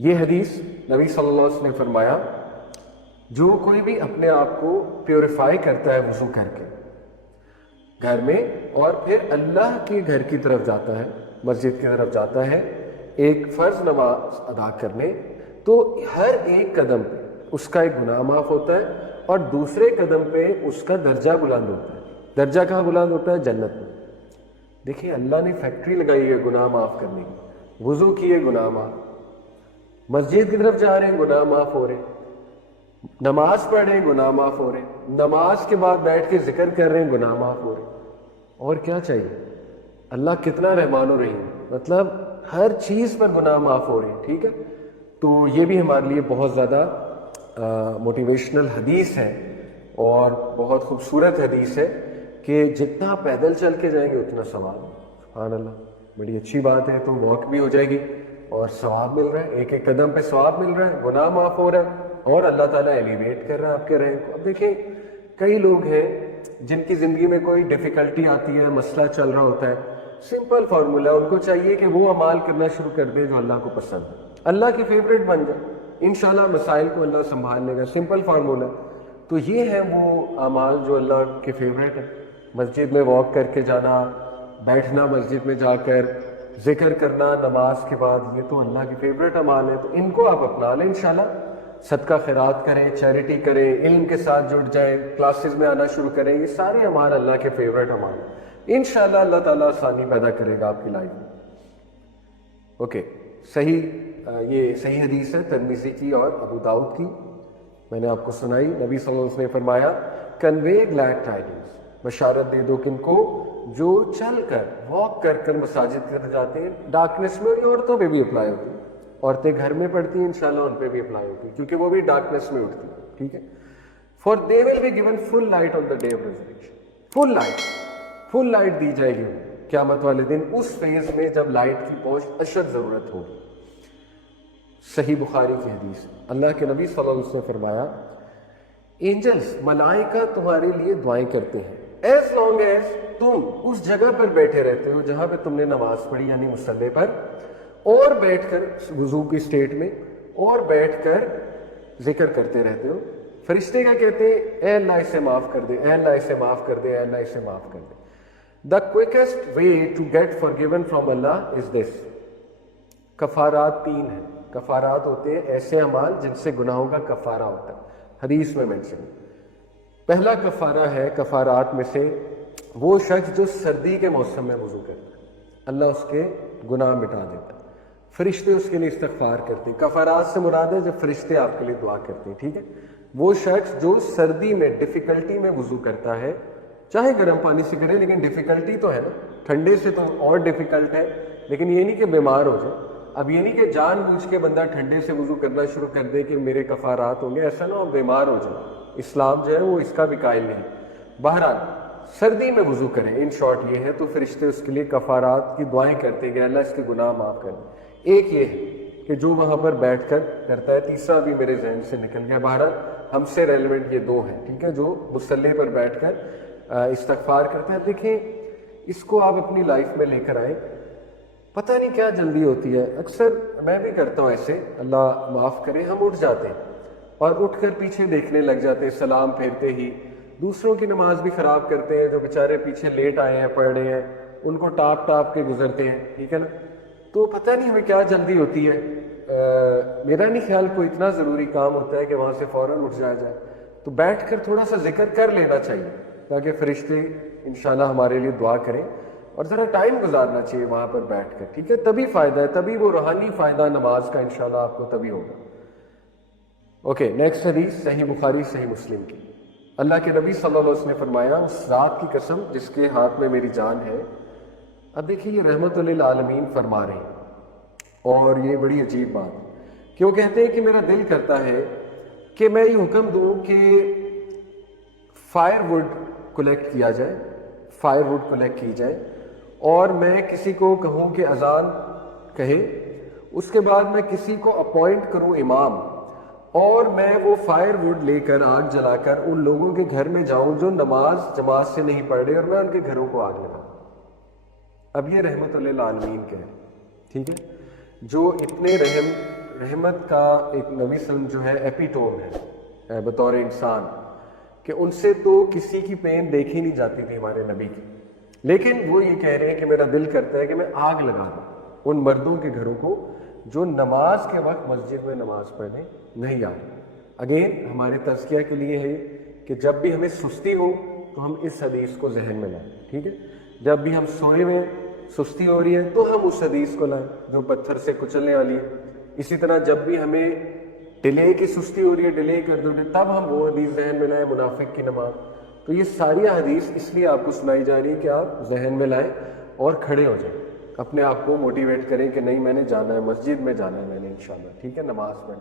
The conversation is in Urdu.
یہ حدیث نبی صلی اللہ علیہ وسلم نے فرمایا جو کوئی بھی اپنے آپ کو پیوریفائی کرتا ہے وضو کر کے گھر میں اور پھر اللہ کے گھر کی طرف جاتا ہے، مسجد کی طرف جاتا ہے ایک فرض نماز ادا کرنے، تو ہر ایک قدم پہ اس کا ایک گناہ معاف ہوتا ہے اور دوسرے قدم پہ اس کا درجہ بلند ہوتا ہے۔ درجہ کہاں بلند ہوتا ہے؟ جنت میں۔ دیکھیے اللہ نے فیکٹری لگائی ہے گناہ معاف کرنے کی، وضو کیے گناہ معاف، مسجد کی طرف جا رہے ہیں گناہ معاف ہو رہے ہیں، نماز پڑھ رہے ہیں گناہ معاف ہو رہے ہیں، نماز کے بعد بیٹھ کے ذکر کر رہے ہیں گناہ معاف ہو رہے ہیں۔ اور کیا چاہیے؟ اللہ کتنا رحمان و رحیم، مطلب ہر چیز پر گناہ معاف ہو رہے ہیں، ٹھیک ہے؟ تو یہ بھی ہمارے لیے بہت زیادہ موٹیویشنل حدیث ہے اور بہت خوبصورت حدیث ہے کہ جتنا پیدل چل کے جائیں گے اتنا ثواب۔ سبحان اللہ، بڑی اچھی بات ہے۔ تو واک بھی ہو جائے گی اور ثواب مل رہا ہے، ایک ایک قدم پہ ثواب مل رہا ہے، گناہ معاف ہو رہا ہے اور اللہ تعالیٰ ایلیویٹ کر رہا ہے آپ کے رینک کو۔ اب دیکھیں کئی لوگ ہیں جن کی زندگی میں کوئی ڈیفیکلٹی آتی ہے، مسئلہ چل رہا ہوتا ہے، سمپل فارمولا، ان کو چاہیے کہ وہ اعمال کرنا شروع کر دے جو اللہ کو پسند ہے، اللہ کی فیوریٹ بن جائے، انشاءاللہ مسائل کو اللہ سنبھال لے گا، سمپل فارمولا۔ تو یہ ہے وہ اعمال جو اللہ کے فیوریٹ ہیں، مسجد میں واک کر کے جانا، بیٹھنا مسجد میں جا کر، ذکر کرنا نماز کے بعد، یہ تو اللہ کی فیوریٹ اعمال ہیں۔ تو ان کو آپ اپنا لیں انشاءاللہ، صدقہ خیرات کریں، چیریٹی کریں، علم کے ساتھ جڑ جائیں، کلاسز میں آنا شروع کریں، یہ سارے اعمال اللہ کے فیوریٹ اعمال ہیں۔ انشاءاللہ اللہ تعالیٰ آسانی پیدا کرے گا آپ کی لائف میں۔ اوکے، یہ صحیح حدیث ہے ترمذی کی اور ابو داؤد کی، میں نے آپ کو سنائی۔ نبی صلی اللہ علیہ وسلم نے فرمایا کنوے گلیڈ ٹائڈنگس، بشارت دے دو کن کو؟ جو چل کر واک کر کر مساجد کی طرف جاتے ہیں۔ ڈارکنیس میں بھی عورتوں پہ بھی اپلائی ہوتی ہے، عورتیں گھر میں پڑھتی ہیں انشاءاللہ ان پہ بھی اپلائی ہوتی ہے کیونکہ وہ بھی ڈارکنیس میں اٹھتی ہیں، ٹھیک ہے؟ For they will be given full light on the day of resurrection, full light دی جائے گی قیامت والے دن، اس فیز میں جب لائٹ کی بہت اشد ضرورت ہوگی۔ صحیح بخاری کی حدیث، اللہ کے نبی صلی اللہ علیہ وسلم نے فرمایا اینجلز، ملائکہ تمہارے لیے دعائیں کرتے ہیں ایز لانگ ایز تم اس جگہ پر بیٹھے رہتے ہو جہاں پہ تم نے نماز پڑھی، یعنی مصلی پر، اور بیٹھ کر وضو کی اسٹیٹ میں اور بیٹھ کر ذکر کرتے رہتے ہو۔ فرشتے کیا کہتے ہیں؟ اے اللہ اسے معاف کر دے، اے اللہ اسے معاف کر دے، اے اللہ اسے معاف کر دے۔ دا quickest way to get فارگیون from اللہ از دس۔ کفارات 3 ہیں۔ کفارات ہوتے ہیں ایسے اعمال جن سے گناہوں کا کفارہ ہوتا ہے، حدیث میں مینشن۔ پہلا کفارہ ہے کفارات میں سے وہ شخص جو سردی کے موسم میں وضو کرتا ہے، اللہ اس کے گناہ مٹا دیتا ہے، فرشتے اس کے لیے استغفار کرتے ہیں۔ کفارات سے مراد ہے جب فرشتے آپ کے لیے دعا کرتے ہیں، ٹھیک ہے؟ وہ شخص جو سردی میں ڈیفیکلٹی میں وضو کرتا ہے، چاہے گرم پانی سے کرے لیکن ڈیفیکلٹی تو ہے نا، ٹھنڈے سے تو اور ڈیفیکلٹ ہے، لیکن یہ نہیں کہ بیمار ہو جائے۔ اب یہ نہیں کہ جان بوجھ کے بندہ ٹھنڈے سے وضو کرنا شروع کر دے کہ میرے کفارات ہوں گے، ایسا نہ ہو بیمار ہو جائے۔ اسلام جو ہے وہ اس کا بھی قائل نہیں۔ بہرحال سردی میں وضو کریں، ان شارٹ یہ ہے۔ تو فرشتے اس کے لیے کفارات کی دعائیں کرتے ہیں کہ اللہ اس کے گناہ معاف کر دے۔ ایک یہ ہے کہ جو وہاں پر بیٹھ کر کرتا ہے، تیسرا بھی میرے ذہن سے نکل گیا۔ بہرحال ہم سے ریلیونٹ یہ 2 ہیں، ٹھیک ہے، جو مصلی پر بیٹھ کر استغفار کرتے ہیں۔ دیکھیں اس کو آپ اپنی لائف میں لے کر آئیں، پتہ نہیں کیا جلدی ہوتی ہے، اکثر میں بھی کرتا ہوں ایسے، اللہ معاف کرے، ہم اٹھ جاتے ہیں اور اٹھ کر پیچھے دیکھنے لگ جاتے ہیں، سلام پھیرتے ہی دوسروں کی نماز بھی خراب کرتے ہیں، جو بیچارے پیچھے لیٹ آئے ہیں پڑھ رہے ہیں ان کو ٹاپ ٹاپ کے گزرتے ہیں، ٹھیک ہے نا؟ تو پتہ نہیں ہمیں کیا جلدی ہوتی ہے۔ میرا نہیں خیال کوئی اتنا ضروری کام ہوتا ہے کہ وہاں سے فوراً اٹھ جایا جائے، تو بیٹھ کر تھوڑا سا ذکر کر لینا چاہیے تاکہ فرشتے انشاءاللہ ہمارے لیے دعا کریں، اور ذرا ٹائم گزارنا چاہیے وہاں پر بیٹھ کر، ٹھیک ہے؟ تبھی فائدہ ہے، تبھی وہ روحانی فائدہ نماز کا انشاءاللہ آپ کو تبھی ہوگا۔ اوکے، نیکسٹ حدیث صحیح بخاری صحیح مسلم کی، اللہ کے نبی صلی اللہ علیہ وسلم نے فرمایا اس ذات کی قسم جس کے ہاتھ میں میری جان ہے۔ اب دیکھیے یہ رحمت للعالمین فرما رہے ہیں، اور یہ بڑی عجیب بات کہ وہ کہتے ہیں کہ میرا دل کرتا ہے کہ میں یہ حکم دوں کہ فائر وڈ کلیکٹ کیا جائے، فائر وڈ کلیکٹ کی جائے، اور میں کسی کو کہوں کہ اذان کہے، اس کے بعد میں کسی کو اپوائنٹ کروں امام، اور میں وہ فائر وڈ لے کر آگ جلا کر ان لوگوں کے گھر میں جاؤں جو نماز جماعت سے نہیں پڑھ رہے، اور میں ان کے گھروں کو آگ لگاؤں۔ اب یہ رحمت للعالمین کے ہیں، ٹھیک ہے، جو اتنے رحمت کا ایک نبی وسلم جو ہے ایپیٹوم ہے بطور انسان، کہ ان سے تو کسی کی پین دیکھی نہیں جاتی تھی ہمارے نبی کی، لیکن وہ یہ کہہ رہے ہیں کہ میرا دل کرتا ہے کہ میں آگ لگا دوں ان مردوں کے گھروں کو جو نماز کے وقت مسجد میں نماز پڑھنے نہیں آ رہے۔ اگین ہمارے تزکیہ کے لیے ہے کہ جب بھی ہمیں سستی ہو تو ہم اس حدیث کو ذہن میں لائیں، ٹھیک ہے؟ جب بھی ہم سونے میں سستی ہو رہی ہے تو ہم اس حدیث کو لائیں جو پتھر سے کچلنے والی ہے۔ اسی طرح جب بھی ہمیں ڈیلے کی سستی ہو رہی ہے، ڈیلے کر دو، تب ہم وہ حدیث ذہن میں لائیں منافق کی نماز۔ تو یہ ساری حدیث اس لیے آپ کو سنائی جا رہی ہے کہ آپ ذہن میں لائیں اور کھڑے ہو جائیں، اپنے آپ کو موٹیویٹ کریں کہ نہیں میں نے جانا ہے، مسجد میں جانا ہے میں نے انشاءاللہ، ٹھیک ہے، نماز پڑھنا۔